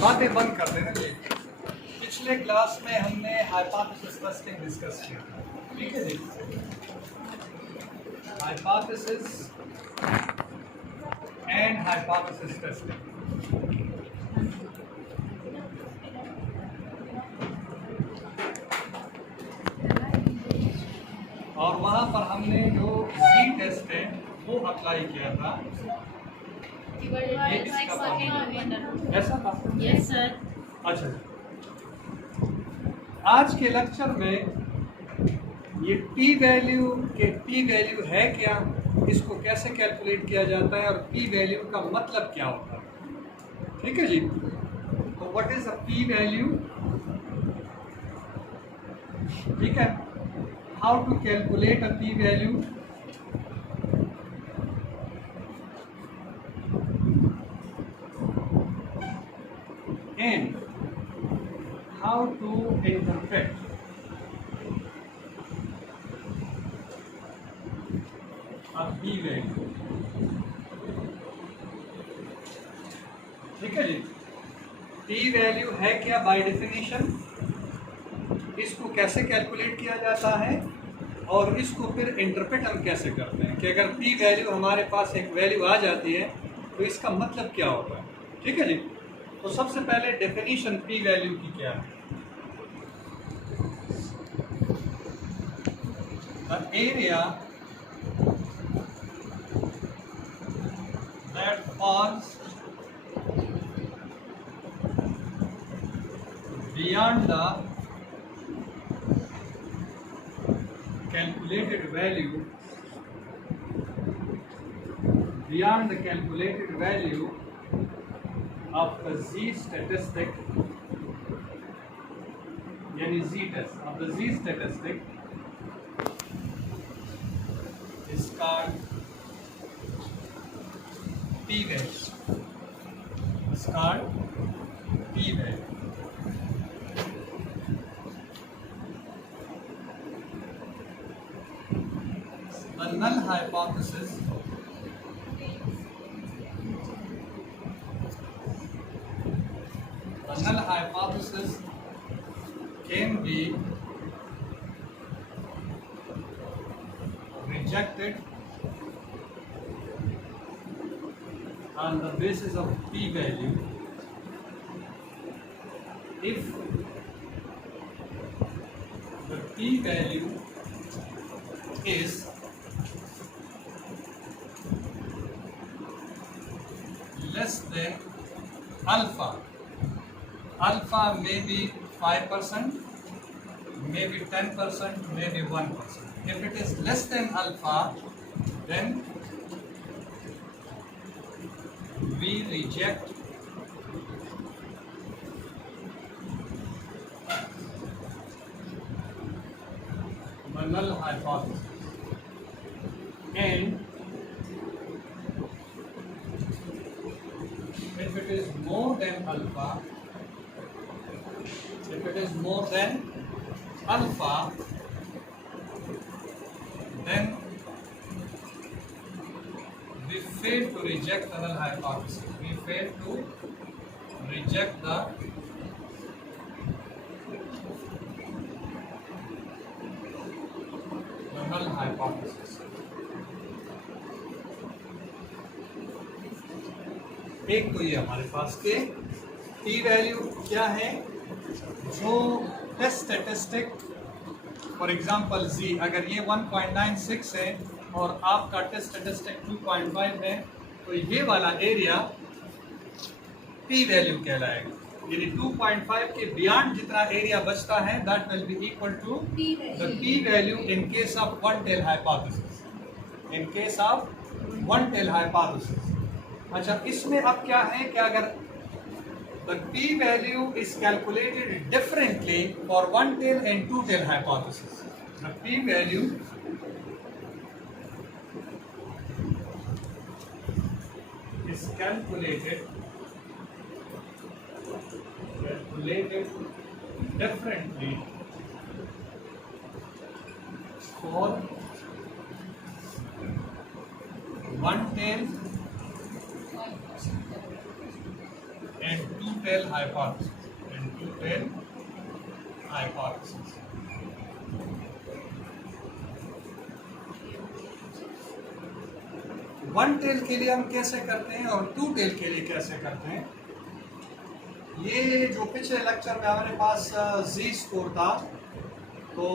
बातें बंद कर देना ये। पिछले क्लास में हमने हाइपोथेसिस टेस्टिंग डिस्कस किया था, ठीक है जी। Hypothesis and hypothesis testing. और वहां पर हमने जो जी टेस्ट है वो अप्लाई किया था। ये किसका था? ऐसा था? Yes sir. अच्छा, आज के लेक्चर में ये पी वैल्यू है क्या, इसको कैसे कैलकुलेट किया जाता है और पी वैल्यू का मतलब क्या होता है, ठीक है जी। तो what is a p value, ठीक है। How to calculate a p value, and how to interpret p value, ठीक है जी। पी वैल्यू है क्या बाय डेफिनेशन, इसको कैसे कैलकुलेट किया जाता है और इसको फिर इंटरप्रेट हम कैसे करते हैं कि अगर पी वैल्यू हमारे पास एक वैल्यू आ जाती है तो इसका मतलब क्या होता है, ठीक है जी। तो सबसे पहले डेफिनेशन पी वैल्यू की क्या है। The area that falls beyond the calculated value of the z statistic, यानी z test of the z statistic is called p value, is called p value। The null hypothesis can be rejected on the basis of p value if the p value is less than alpha. Alpha may be 5%, maybe 10%, maybe 1%. If it is less than alpha, then we reject the null hypothesis, and if it is more than alpha, then we fail to reject the null hypothesis. We fail to reject the null hypothesis। एक तो ये हमारे पास के P value क्या है, जो test statistic for example जी, अगर ये 1.96 है और आपका टेस्ट स्टैटिस्टिक 2.5 है तो ये वाला एरिया पी वैल्यू कहलाएगा। यानी 2.5 के बियॉन्ड जितना एरिया बचता है that will be equal to the p value in case of one tail hypothesis, in case of one tail hypothesis. अच्छा, इसमें अब क्या है कि अगर the p value is calculated differently for one tail and two tail hypothesis, the p value is calculated differently for one tail and two tail hypothesis. And two-tail hypothesis. One tail के लिए हम कैसे करते हैं और to tell के लिए कैसे करते हैं, ये जो पिछले लेक्चर में हमारे पास जी स्कोर था, तो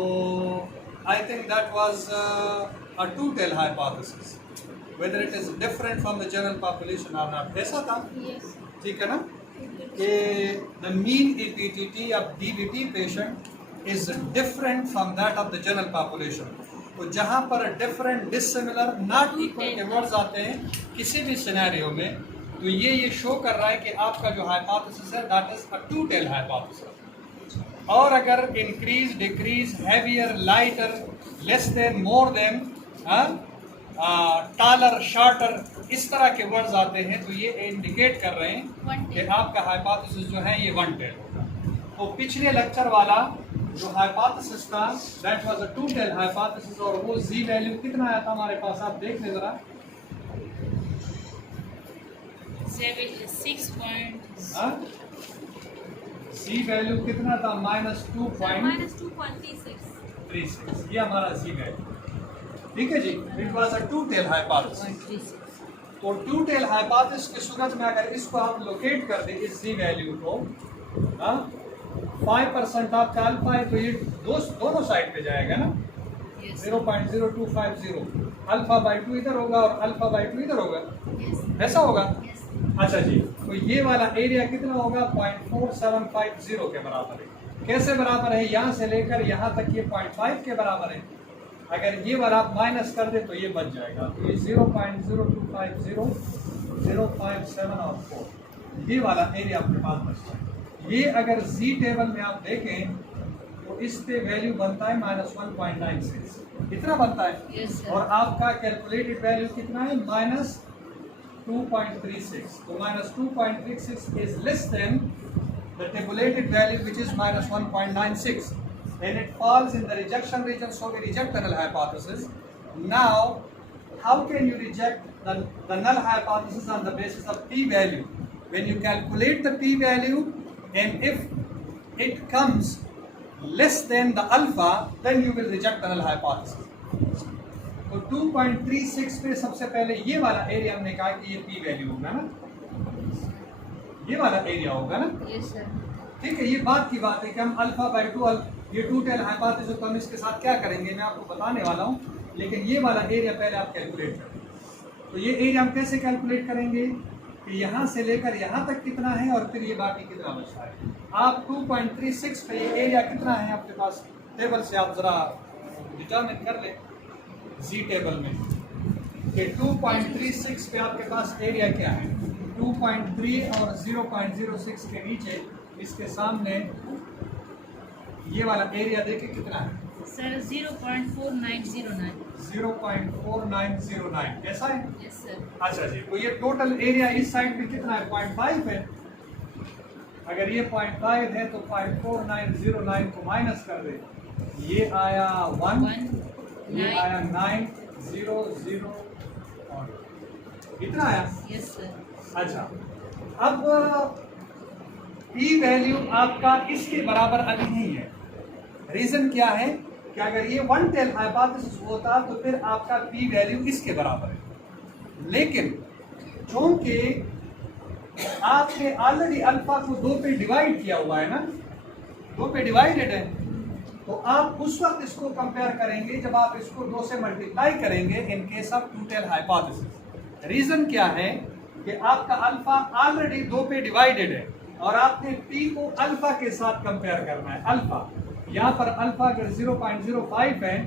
I think that was a two tail hypothesis, whether it is different from the general population और नॉट, ऐसा था। ठीक है ना, कि the mean EPTT of DBT patient is different from that of the general population. तो जहाँ पर डिफरेंट, डिसिमिलर, नॉट इक्वल के वर्ड्स आते हैं किसी भी सिनेरियो में, तो ये शो कर रहा है कि आपका जो हाइपोथेसिस है that is a two tail hypothesis. और अगर increase, decrease, heavier, lighter, less than, more than, taller, shorter, इस तरह के वर्ड्स आते हैं, तो ये इंडिकेट कर रहे हैं कि आपका हाइपोथेसिस जो है ये वन टेल होगा। तो पिछले लेक्चर वाला जो हाइपोथेसिस था that was a two tail hypothesis, और वो जी वैल्यू कितना आया था हमारे पास, आप देख ले जरा। 6 वैल्यू कितना था, -2.36, ये हमारा जी वैल्यू। ठीक है जी, it was a two tail hypothesis. तो टू टेल हाइपोथेसिस की सूरत में अगर इसको आप लोकेट कर दें, इस जी वैल्यू को, 5% आपका अल्फा है, तो ये दोनों साइड पे जाएगा ना, 0.0250, अल्फा बाई 2 इधर होगा और अल्फा बाई 2 इधर होगा, ऐसा होगा। अच्छा जी, तो ये वाला एरिया कितना होगा, 0.4750 के बराबर है। कैसे बराबर है, यहाँ से लेकर यहाँ तक ये 0.5 के बराबर है। अगर ये वाला आप माइनस कर दे तो ये बच जाएगा, तो ये 0.0250, 0.7 और 4, ये वाला एरिया आपके पास बचता है। ये अगर जी टेबल में आप देखें तो इस पे वैल्यू बनता है -1.96, इतना बनता है। yes, और आपका कैलकुलेटेड वैल्यू कितना है, -2.36, तो -2.36 is less then the tabulated value which is -1.96, and it falls in the rejection region, so we reject the null hypothesis. Now how can you reject the null hypothesis on the basis of p-value? When you calculate the p-value and if it comes less than the alpha, then you will reject the null hypothesis. तो 2.36 पे सबसे पहले ये वाला area हमने कहा कि ये p वैल्यू होगा ना, ये वाला एरिया होगा ना। yes, sir. ठीक है, ये बात की बात है कि हम अल्फा बाई 2, ये टू टेल हाइपोथेसिस, तो हम इसके साथ क्या करेंगे मैं आपको बताने वाला हूँ, लेकिन ये वाला एरिया पहले आप कैलकुलेट करें। तो ये एरिया हम कैसे कैलकुलेट करेंगे कि यहाँ से लेकर यहाँ तक कितना है और फिर ये बाकी कितना बचता है। आप 2.36 पे ये एरिया कितना है आपके पास, टेबल से आप ज़रा डिटरमिन कर लें जी टेबल में कि 2.36 पे आपके पास एरिया क्या है। 2.3 और 0.06 के नीचे इसके सामने ये वाला एरिया देखे कितना है सर, 0.4909। 0.4909 ऐसा है। Yes sir. अच्छा जी, तो ये टोटल एरिया इस साइड पे कितना है, 0.5 है। अगर ये 0.5 है तो 0.4909 को माइनस कर दे, ये आया 1, ये आया 9, 0, 0 और इतना आया। Yes sir. अच्छा, अब p वैल्यू आपका इसके बराबर अभी नहीं है। रीजन क्या है कि अगर ये वन टेल हाइपोथेसिस होता तो फिर आपका p वैल्यू इसके बराबर है, लेकिन क्योंकि आपने ऑलरेडी अल्फा को 2 पे डिवाइड किया हुआ है ना, 2 पे डिवाइडेड है, तो आप उस वक्त इसको कंपेयर करेंगे जब आप इसको 2 से मल्टीप्लाई करेंगे in case of two tail hypothesis. Reason क्या है कि आपका अल्फा ऑलरेडी 2 पे डिवाइडेड है और आपने p को अल्फा के साथ कंपेयर करना है। अल्फा यहाँ पर अल्फा अगर 0.05 है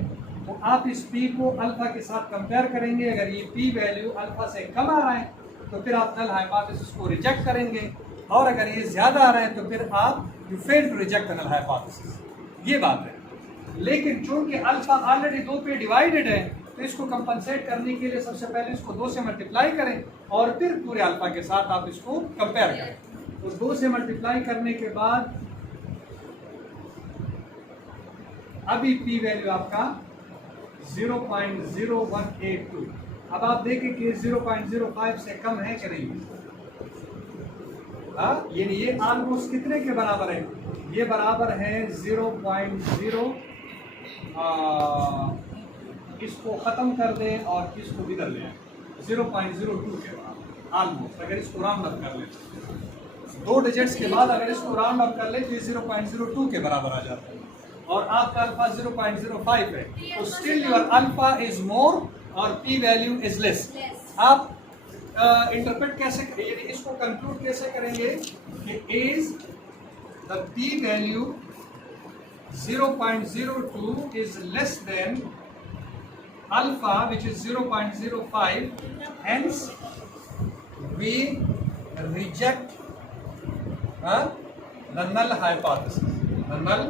तो आप इस p को अल्फा के साथ कंपेयर करेंगे। अगर ये p वैल्यू अल्फा से कम आ रहा है तो फिर आप नल हाइपोथेसिस को रिजेक्ट करेंगे, और अगर ये ज़्यादा आ रहा है तो फिर आप you fail to reject null hypothesis. ये बात है। लेकिन चूंकि अल्फा ऑलरेडी 2 पे डिवाइडेड है तो इसको कंपनसेट करने के लिए सबसे पहले इसको 2 से मल्टीप्लाई करें और फिर पूरे अल्फा के साथ आप इसको कंपेयर करें। तो 2 से मल्टीप्लाई करने के बाद अभी p वैल्यू आपका 0.0182। अब आप देखें कि 0.05 से कम है कि नहीं, हाँ, ये ऑलमोस्ट कितने के बराबर है? ये बराबर है 0.0, इसको ख़त्म कर दें और इसको इधर ले आए 0.02 के बराबर ऑलमोस्ट। अगर इसको राउंड अप कर लें 2 डिजिट्स के बाद अगर इसको राउंड अप कर ले तो ये 0.02 के बराबर आ जाता है और आपका अल्फा 0.05 है, तो still your alpha is more और पी वैल्यू इज लेस। आप इंटरप्रेट कैसे करेंगे, इसको कंक्लूड कैसे करेंगे कि is the p value 0.02 is less than alpha, which is 0.05, hence we reject the null hypothesis. The null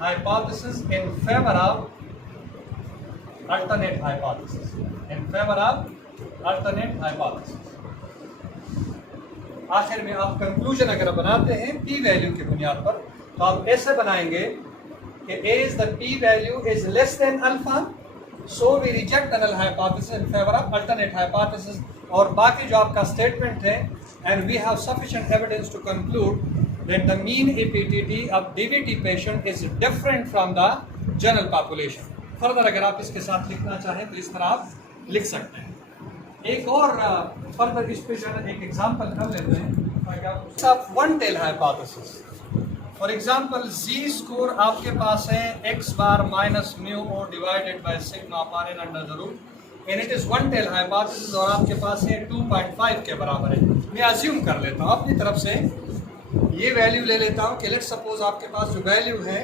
hypothesis in favor of alternate hypothesis. In favor of alternate hypothesis. आखिर में आप conclusion अगर बनाते हैं P value की बुनियाद पर तो आप ऐसे बनाएंगे कि is the p value is less than alpha, so we reject the null hypothesis in favour of alternate hypothesis. और बाकी जो आपका स्टेटमेंट है, and we have sufficient evidence to conclude that the mean APTT of DVT patient is different from the general population. Further अगर आप इसके साथ लिखना चाहें तो इस तरह आप लिख सकते हैं। एक और फर्दर इस पे जो है एक एग्जांपल कर लेते हैं ताकि आप one tail hypothesis. For example Z score आपके पास है x बार माइनस म्यू और divided by sigma upon n under the root and it is one tail hypothesis और आपके पास है 2.5 के बराबर है। मैं अज्यूम कर लेता हूँ अपनी तरफ से, ये वैल्यू ले लेता हूँ कि लेट्स सपोज आपके पास जो वैल्यू है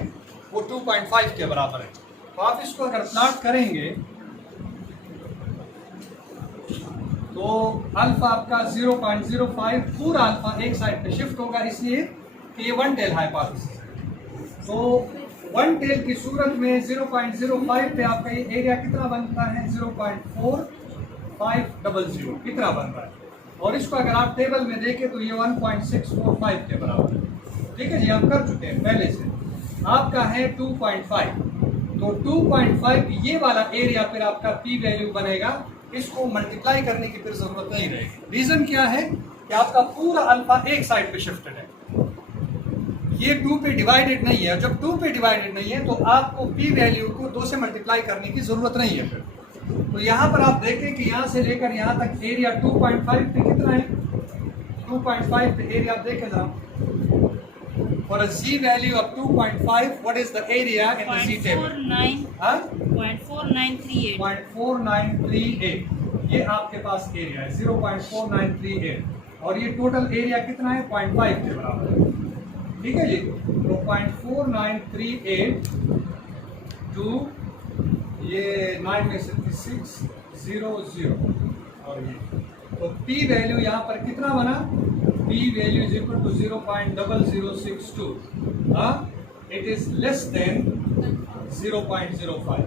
वो 2.5 के बराबर है। तो आप इसको अगर प्लॉट करेंगे तो अल्फा आपका 0.05 पूरा अल्फा एक साइड पे शिफ्ट होगा, इसलिए कि ये वन टेल हाइपोथेसिस है। तो वन टेल की सूरत में 0.05 पे आपका ये एरिया कितना बनता है 0.4500 कितना बनता है, और इसको अगर आप टेबल में देखें तो ये 1.645 के बराबर है। ठीक है जी, आप कर चुके हैं पहले से। आपका है 2.5, तो 2.5 ये वाला एरिया फिर आपका पी वैल्यू बनेगा, इसको मल्टीप्लाई करने की फिर जरूरत नहीं रहेगी। रीजन क्या है कि आपका पूरा अल्फा एक साइड पे शिफ्टेड है, ये 2 पे डिवाइडेड नहीं है। जब 2 पे डिवाइडेड नहीं है तो आपको पी वैल्यू को 2 से मल्टीप्लाई करने की जरूरत नहीं है फिर। तो यहाँ पर आप देखें कि यहाँ से लेकर यहाँ तक एरिया 2.5 पे कितना है, 2.5 पे एरिया आप देखें जरा। For a z value of 2.5, what is the area in the z table? 0.4938. 0.4938 ये आपके पास एरिया है 0.4938 और ये टोटल एरिया कितना है 0.5 के बराबर है। ठीक है जी, तो 0.4938 टू ये 9 में से 600 और ये तो पी वैल्यू यहाँ पर कितना बना, p value is equal to 0.0062। It is less than 0.05,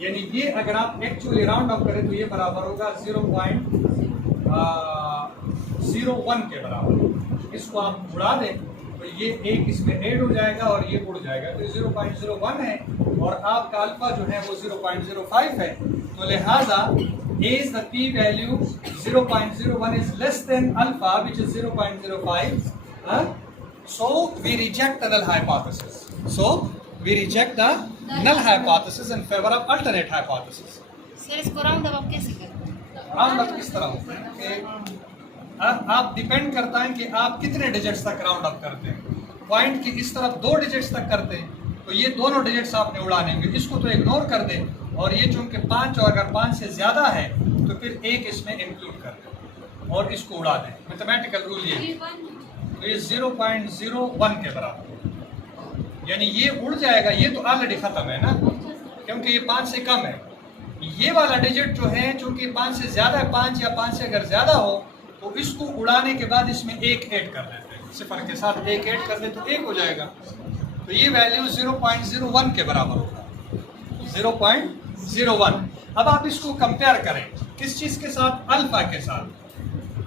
यानी ये अगर आप एक्चुअली राउंड अप करें तो ये बराबर होगा 0.01 के बराबर। इसको आप उड़ा दें तो ये एक इसमें ऐड हो जाएगा और ये उड़ जाएगा, तो 0.01 है और आपका अल्फा जो है वो 0.05 है। तो लिहाजा is the p value 0.01 is less than alpha which is 0.05, so we reject the null hypothesis. So we reject the null hypothesis in favor of alternate hypothesis. Sir इसको राउंड अप कैसे करें? Round up किस तरह होता है कि आप depend करता है कि आप कितने डिजिट्स तक राउंड अप करते हैं। पॉइंट की इस तरफ 2 डिजिट्स तक करते हैं तो ये दोनों डिजिट्स आपने उड़ाने होंगे, इसको तो इग्नोर कर दें और ये चूंकि 5 और अगर 5 से ज़्यादा है तो फिर एक इसमें इंक्लूड कर दें और इसको उड़ा दें। मैथमेटिकल रूल ये है, तो ये 0.01 के बराबर, यानी ये उड़ जाएगा। ये तो ऑलरेडी ख़त्म है ना, क्योंकि ये 5 से कम है। ये वाला डिजिट जो है चूंकि 5 से ज़्यादा है, 5 या 5 से अगर ज़्यादा हो तो इसको उड़ाने के बाद इसमें एक ऐड कर देते हैं, सिफर के साथ एक ऐड कर दें तो एक हो जाएगा। तो ये वैल्यू 0.01 के बराबर होगा, 0.01। अब आप इसको कंपेयर करें किस चीज़ के साथ, अल्फा के साथ।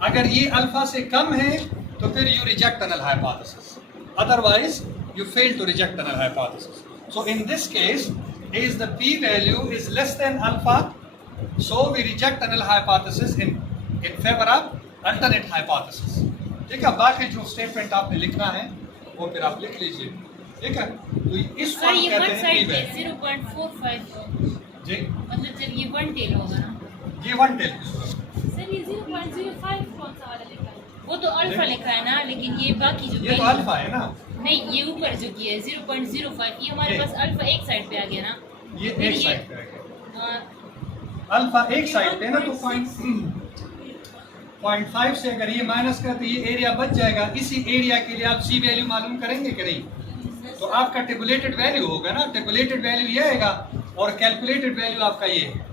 अगर ये अल्फा से कम है तो फिर you reject the null hypothesis, otherwise you fail to reject the null hypothesis. So in this case is the p value is less than alpha, so we reject the null hypothesis in favour of alternate hypothesis. ठीक है, बाकी जो statement आपने लिखना है वो फिर आप लिख लीजिए, ठीक है। तो इस सर ये कहते वन हैं साइड P पे वैल्यू 0.45 जी, मतलब जब ये वन टेल होगा ना ये वन टेल की सूरत में। सर ये 0.05 कौन सा वाला लिखा है? वो तो अल्फा लिखा है ना, लेकिन ये बाकी जो ये तो value- अल्फा है ना, नहीं, ये ऊपर जो किया है 0.05 ये हमारे ये। पास अल्फा एक साइड पे आ गया ना। ये फिर एक ये- साइड पे आ गया, हाँ, अल्फा एक साइड पे है ना, तो 0.5 से अगर ये माइनस कर तो ये एरिया बच जाएगा। इसी एरिया के लिए आप सी वैल्यू मालूम करेंगे कि नहीं? तो आपका टेबुलेटेड वैल्यू होगा ना, टेबुलेटेड वैल्यू ये आएगा और कैलकुलेटेड वैल्यू आपका ये है।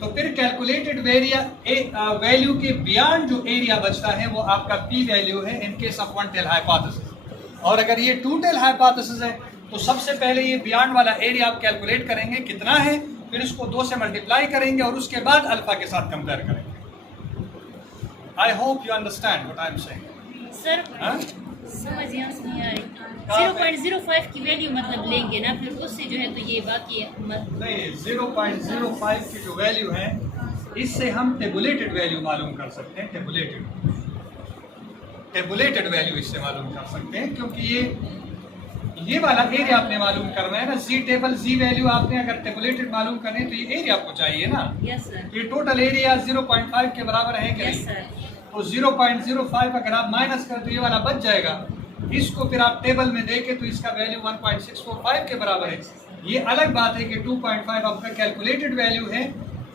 तो फिर कैलकुलेटेड वैल्यू के बियॉन्ड जो एरिया बचता है वो आपका पी वैल्यू है in case of one tail hypothesis. और अगर ये टू टेल हाइपोथेसिस है तो सबसे पहले ये बियॉन्ड वाला एरिया आप कैलकुलेट करेंगे कितना है, फिर इसको 2 से मल्टीप्लाई करेंगे और उसके बाद अल्फा के साथ कंपेयर करेंगे। आई hope you understand what I am saying. Sir हाँ? समझ यहाँ से नहीं आ रही। कहाँ पे? 0.05 की वैल्यू मतलब लेंगे ना, फिर उससे जो है तो ये बाकी नहीं, 0.05 की जो वैल्यू है इससे हम टेबुलेटेड वैल्यू मालूम कर सकते हैं। टेबुलेटेड वैल्यू इससे मालूम कर सकते हैं, क्योंकि ये वाला एरिया आपने मालूम करना है ना। जी टेबल जी वैल्यू आपने अगर टेबुलेटेड मालूम करनी है तो ये एरिया आपको चाहिए ना। यस सर, तो ये टोटल एरिया 0.5 के बराबर है कि यस नहीं? सर। तो 0.05 अगर आप माइनस कर तो ये वाला बच जाएगा। इसको फिर आप टेबल में देखें तो इसका वैल्यू 1.645 के बराबर है। ये अलग बात है कि 2.5 आपका कैलकुलेटेड वैल्यू है,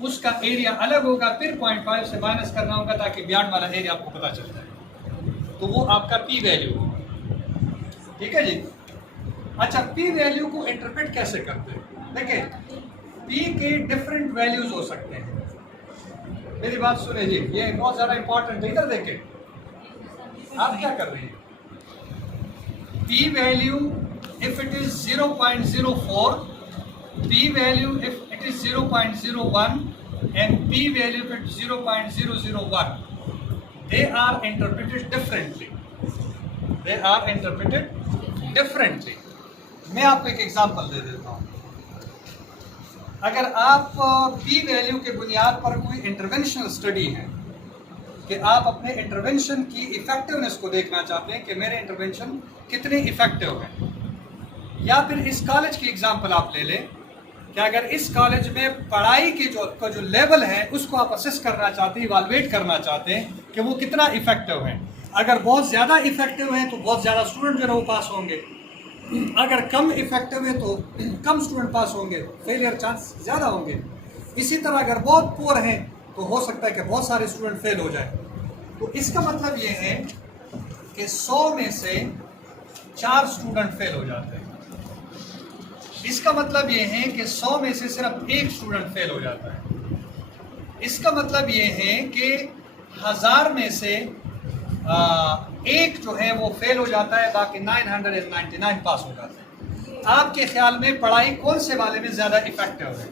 उसका एरिया अलग होगा, फिर 0.5 से माइनस करना होगा ताकि बियॉन्ड वाला एरिया आपको पता चल जाए। तो वो आपका पी वैल्यू होगा, ठीक है जी। अच्छा, पी वैल्यू को इंटरप्रेट कैसे करते हैं? देखिए, पी के डिफरेंट वैल्यूज हो सकते हैं। मेरी बात सुने जी, ये बहुत ज़्यादा इंपॉर्टेंट है। इधर देखें, आप क्या कर रही हैं? P value if it is 0.04, P value if it is 0.01 and P value if it is 0.001, they are interpreted differently. They are interpreted differently. मैं आपको एक एग्जांपल दे देता हूँ। अगर आप P वैल्यू के बुनियाद पर कोई इंटरवेंशनल स्टडी है कि आप अपने इंटरवेंशन की इफेक्टिवनेस को देखना चाहते हैं कि मेरे इंटरवेंशन कितने इफेक्टिव हैं, या फिर इस कॉलेज की एग्जांपल आप ले लें कि अगर इस कॉलेज में पढ़ाई की जो लेवल है उसको आप असेस करना चाहते हैं, इवालुएट करना चाहते हैं कि वो कितना इफेक्टिव है। अगर बहुत ज़्यादा इफेक्टिव है तो बहुत ज़्यादा स्टूडेंट जो है वो पास होंगे, अगर कम इफेक्टिव है तो कम स्टूडेंट पास होंगे, फेलियर चांस ज़्यादा होंगे। इसी तरह अगर बहुत पुअर हैं तो हो सकता है कि बहुत सारे स्टूडेंट फेल हो जाए। तो इसका मतलब ये है कि 100 में से 4 स्टूडेंट फेल हो जाते हैं। इसका मतलब ये है कि 100 में से सिर्फ 1 स्टूडेंट फेल हो जाता है। इसका मतलब ये है कि 1000 में से एक जो है वो फेल हो जाता है, बाकी 999 पास हो जाते हैं। आपके ख्याल में पढ़ाई कौन से वाले में ज़्यादा इफेक्टिव है?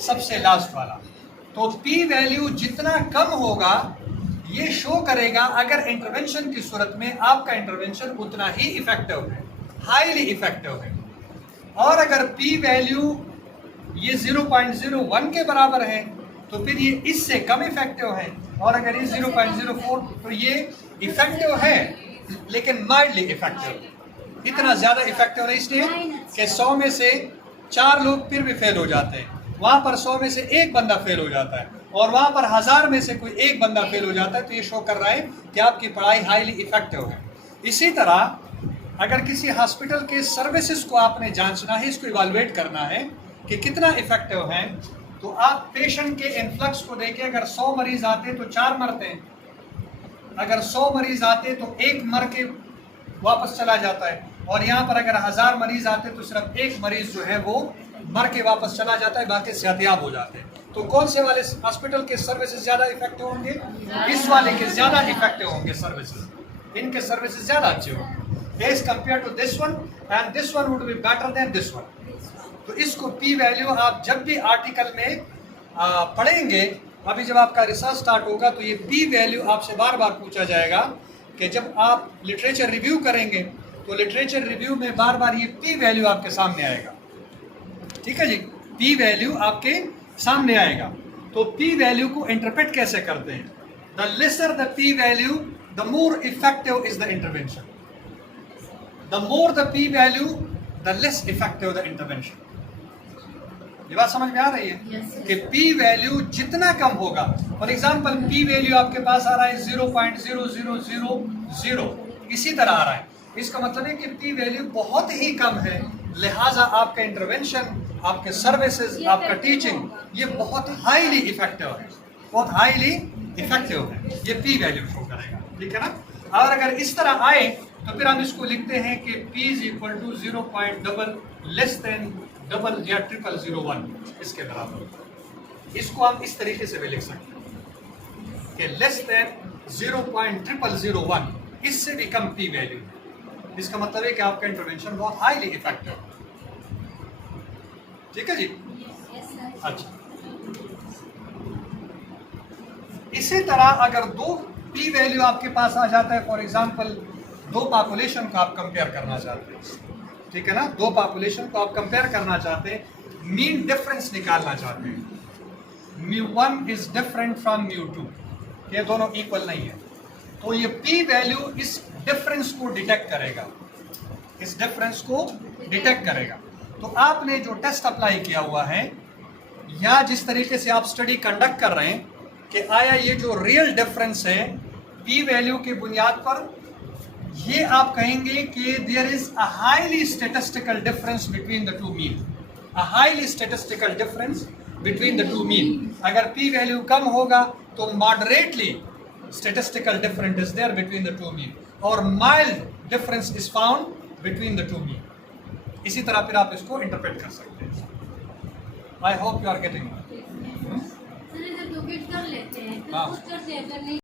सबसे लास्ट वाला। तो पी वैल्यू जितना कम होगा ये शो करेगा अगर इंटरवेंशन की सूरत में आपका इंटरवेंशन उतना ही इफेक्टिव है, हाईली इफेक्टिव है। और अगर पी वैल्यू ये 0.01 के बराबर है तो फिर ये इससे कम इफेक्टिव है, और अगर ये 0.04 तो ये इफेक्टिव है लेकिन माइल्डली इफेक्टिव, इतना ज़्यादा इफेक्टिव नहीं, इसलिए कि 100 में से 4 लोग फिर भी फेल हो जाते हैं। वहाँ पर 100 में से एक बंदा फेल हो जाता है, और वहाँ पर 1000 में से कोई एक बंदा फेल हो जाता है। तो ये शो कर रहा है कि आपकी पढ़ाई हाईली इफेक्टिव है। इसी तरह अगर किसी हॉस्पिटल के सर्विसेज को आपने जांचना है, इसको इवालुएट करना है कि कितना इफेक्टिव है, तो आप पेशेंट के इन्फ्लक्स को देखें। अगर 100 मरीज आते हैं तो 4 मरते हैं, अगर 100 मरीज आते हैं तो 1 मर के वापस चला जाता है, और यहाँ पर अगर 1000 मरीज आते हैं तो सिर्फ 1 मरीज जो है वो मर के वापस चला जाता है, बाकी सेहतियाब हो जाते हैं। तो कौन से वाले हॉस्पिटल के सर्विसेज ज़्यादा इफेक्टिव होंगे? इस वाले के ज़्यादा इफेक्टिव होंगे सर्विसेज, इनके सर्विसेज ज़्यादा अच्छे होंगे as compared to this one, and this one would be better than this one. तो इसको पी वैल्यू आप जब भी आर्टिकल में पढ़ेंगे, अभी जब आपका रिसर्च स्टार्ट होगा तो ये पी वैल्यू आपसे बार बार पूछा जाएगा कि जब आप लिटरेचर रिव्यू करेंगे तो लिटरेचर रिव्यू में बार बार ये पी वैल्यू आपके सामने आएगा। ठीक है जी, पी वैल्यू आपके सामने आएगा। तो पी वैल्यू को इंटरप्रेट कैसे करते हैं? The lesser the p value the more effective is the intervention. The more the p value, the less effective the intervention. ये बात समझ में आ रही है कि p वैल्यू जितना कम होगा, फॉर एग्जाम्पल p वैल्यू आपके पास आ रहा है 0.0000, इसी तरह आ रहा है, इसका मतलब है कि p वैल्यू बहुत ही कम है, लिहाजा आपका इंटरवेंशन, आपके सर्विसेज, आपका टीचिंग ये बहुत हाईली इफेक्टिव है, बहुत हाईली इफेक्टिव है, ये p वैल्यू शो करेगा, ठीक है ना। और अगर इस तरह आए तो फिर हम इसको लिखते हैं कि p इज इक्वल टू 0.00 या 0001 इसके बराबर। इसको हम इस तरीके से भी लिख सकते हैं कि लेस देन 0.0001, इससे भी कम p वैल्यू, इसका मतलब है कि आपका इंटरवेंशन बहुत हाईली इफेक्टिव, ठीक है जी। अच्छा, इसी तरह अगर दो p वैल्यू आपके पास आ जाता है, फॉर एग्जांपल दो पॉपुलेशन को आप कंपेयर करना चाहते हैं, ठीक है ना, दो पॉपुलेशन को आप कंपेयर करना चाहते हैं, मीन डिफरेंस निकालना चाहते हैं, μ1 इज डिफरेंट फ्रॉम μ2, ये दोनों इक्वल नहीं है, तो ये p वैल्यू इस डिफरेंस को डिटेक्ट करेगा, इस डिफरेंस को डिटेक्ट करेगा। तो आपने जो टेस्ट अप्लाई किया हुआ है या जिस तरीके से आप स्टडी कंडक्ट कर रहे हैं कि आया ये जो रियल डिफरेंस है p वैल्यू की बुनियाद पर, ये आप कहेंगे कि there is a highly statistical difference between the two mean, a highly statistical difference between the two mean. अगर p वैल्यू कम होगा तो moderately statistical difference is there between the two mean, और mild difference is found between the two mean. इसी तरह फिर आप इसको इंटरप्रेट कर सकते हैं। I hope you are getting. Sir, जब डुप्लीकेट कर लेते हैं तो हाँ। कुछ करते हैं, अगर नहीं